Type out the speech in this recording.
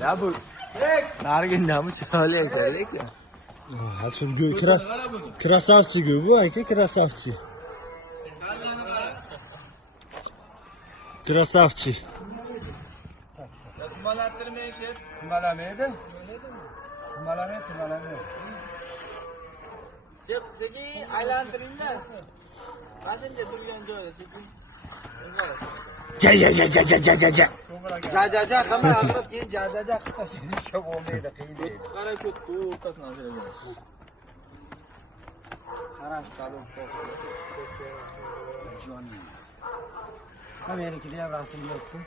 Ya bu nargindami chiroyli ekan. Ha, shu krasavchi bu aka, krasavchi. Krasavchi. Tumalattirmang shef. Tumalamaydi. Tumalamaydi. Shef, sekin aylantiringda. Qancha turgan joyi sekin. Ja qilma, albatta keyin ja qilsa hech bo'lmaydi, qiyin. Qara ko'p to'rtasini o'shirgan. Qarash salom. Joni. Amerikada ham rasm yo'q-ku.